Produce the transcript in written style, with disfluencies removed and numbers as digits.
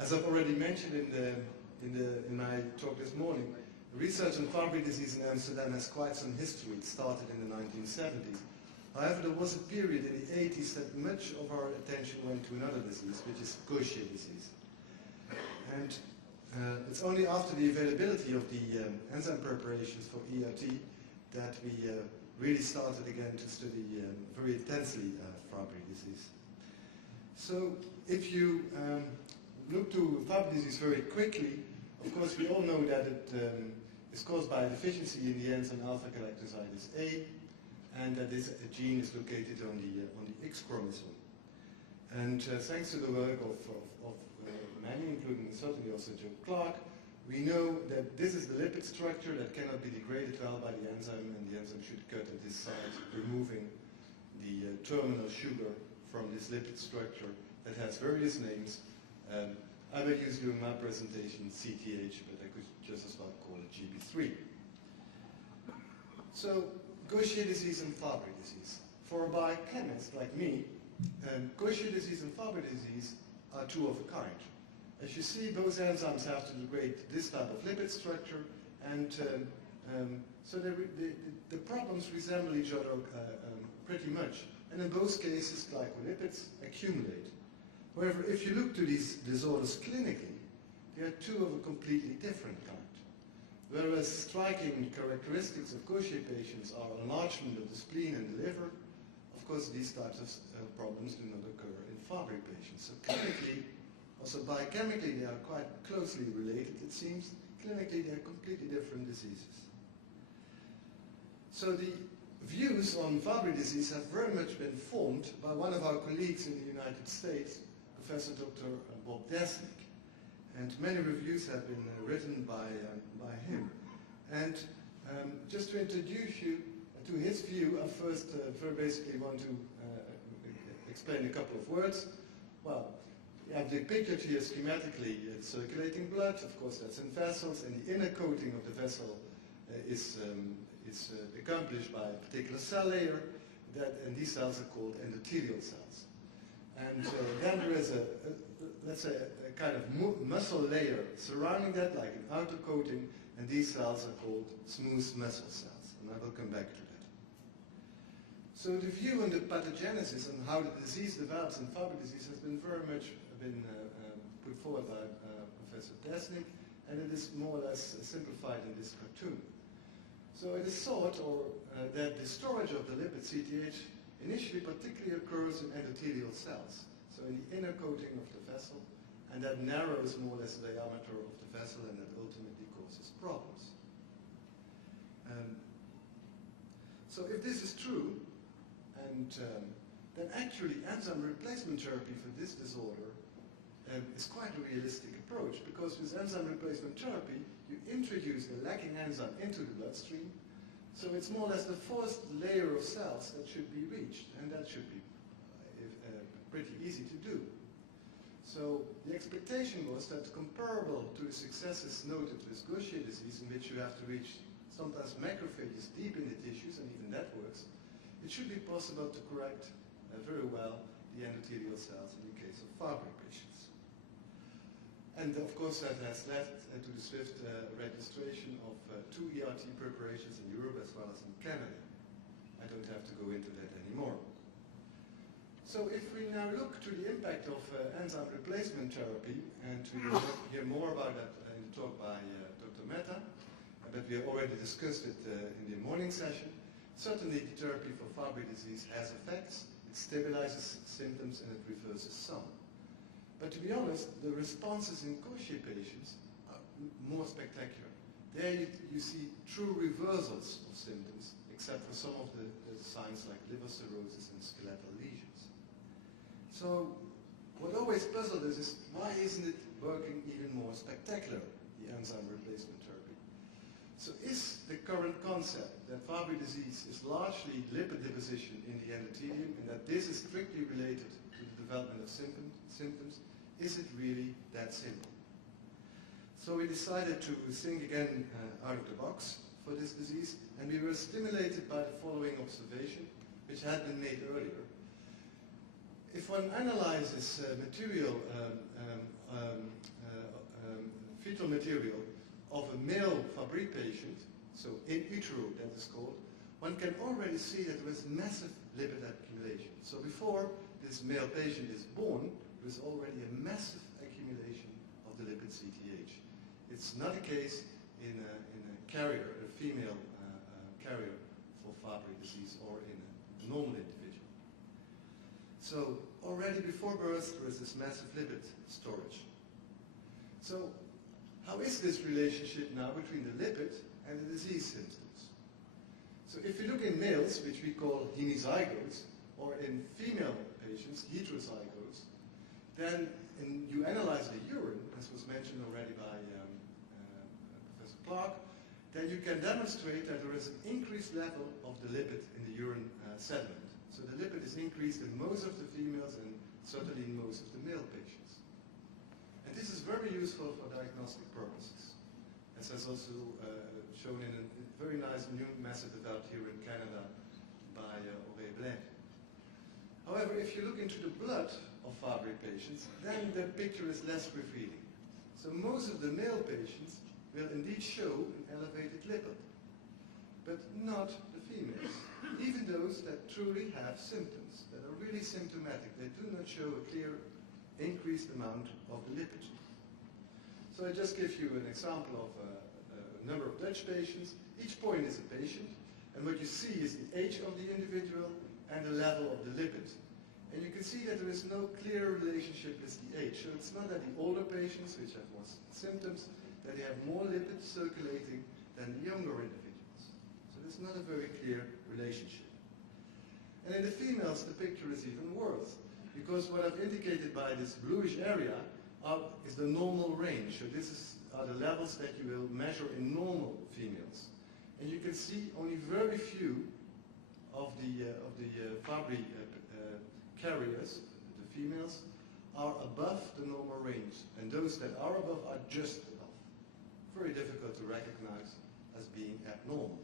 As I've already mentioned in my talk this morning, research on Fabry disease in Amsterdam has quite some history. It started in the 1970s. However, there was a period in the 80s that much of our attention went to another disease, which is Gaucher disease. And it's only after the availability of the enzyme preparations for ERT that we really started again to study very intensely Fabry disease. So if you look to Fabry disease very quickly, of course we all know that it is caused by a deficiency in the enzyme alpha-galactosidase A, and that this gene is located on the X chromosome. And thanks to the work of many, including certainly also Joe Clark, we know that this is the lipid structure that cannot be degraded well by the enzyme, and the enzyme should cut at this site, removing the terminal sugar from this lipid structure that has various names. I will use during my presentation CTH, but I could just as well call it GB3. So, Gaucher disease and Fabry disease. For a biochemist like me, Gaucher disease and Fabry disease are two of a kind. As you see, both enzymes have to degrade this type of lipid structure, and so the problems resemble each other pretty much. And in both cases, glycolipids accumulate. However, if you look to these disorders clinically, they are two of a completely different kind. Whereas striking characteristics of Gaucher patients are enlargement of the spleen and the liver, of course these types of problems do not occur in Fabry patients. So clinically, also biochemically, they are quite closely related, it seems. Clinically, they are completely different diseases. So the views on Fabry disease have very much been formed by one of our colleagues in the United States, Professor Dr. Bob Desnick. And many reviews have been written by him. And just to introduce you to his view, I first very basically want to explain a couple of words. Well, you have depicted here schematically circulating blood. Of course, that's in vessels, and the inner coating of the vessel is accomplished by a particular cell layer, and these cells are called endothelial cells. And then there is let's say, a kind of muscle layer surrounding that, like an outer coating, and these cells are called smooth muscle cells, and I will come back to that. So the view on the pathogenesis and how the disease develops in Fabry disease has been very much put forward by Professor Desnick, and it is more or less simplified in this cartoon. So it is thought that the storage of the lipid CTH initially particularly occurs in endothelial cells, so in the inner coating of the vessel, and that narrows more or less the diameter of the vessel, and that ultimately causes problems. So if this is true, and then actually enzyme replacement therapy for this disorder is quite a realistic approach, because with enzyme replacement therapy, you introduce the lacking enzyme into the bloodstream, so it's more or less the first layer of cells that should be reached, and that should be pretty easy to do. So the expectation was that comparable to the successes noted with Gaucher disease, in which you have to reach sometimes macrophages deep in the tissues, and even that works, it should be possible to correct very well the endothelial cells in the case of Fabry patients. And of course that has led to the swift registration of 2 ERT preparations in Europe as well as in Canada. I don't have to go into that anymore. So if we now look to the impact of enzyme replacement therapy, and we will hear more about that in the talk by Dr. Mehta, but we have already discussed it in the morning session, certainly the therapy for Fabry disease has effects. It stabilizes symptoms and it reverses some. But to be honest, the responses in Gaucher patients are more spectacular. There you see true reversals of symptoms, except for some of the signs like liver cirrhosis and skeletal lesions. So what always puzzled us is, why isn't it working even more spectacular, the enzyme replacement therapy? So is the current concept that Fabry disease is largely lipid deposition in the endothelium, and that this is strictly related to the development of symptoms, is it really that simple? So we decided to think again out of the box for this disease, and we were stimulated by the following observation, which had been made earlier. If one analyzes material fetal material of a male Fabry patient, so in utero that is called, one can already see that there is massive lipid accumulation. So before this male patient is born, there is already a massive accumulation of the lipid CTH. It's not the case in a carrier, a female carrier for Fabry disease, or in a normal individual. So already before birth there is this massive lipid storage. So how is this relationship now between the lipid and the disease symptoms? So if you look in males, which we call hemizygotes, or in female patients, heterozygotes, then you analyze the urine, as was mentioned already by Professor Clark, then you can demonstrate that there is an increased level of the lipid in the urine sediment. So the lipid is increased in most of the females and certainly in most of the male patients. And this is very useful for diagnostic purposes, as is also shown in a very nice new method developed here in Canada by Auré Blain. However, if you look into the blood of Fabry patients, then the picture is less revealing. So most of the male patients will indeed show an elevated lipid, but not the females. Even those that truly have symptoms, that are really symptomatic, they do not show a clear increased amount of the lipid. So I just give you an example of a number of Dutch patients. Each point is a patient, and what you see is the age of the individual and the level of the lipid. And you can see that there is no clear relationship with the age. So it's not that the older patients, which have more symptoms, that they have more lipids circulating than the younger individuals. So there's not a very clear relationship. And in the females, the picture is even worse, because what I've indicated by this bluish area is the normal range. So this are the levels that you will measure in normal females. And you can see only very few of the Fabry carriers, the females, are above the normal range. And those that are above are just above. Very difficult to recognize as being abnormal.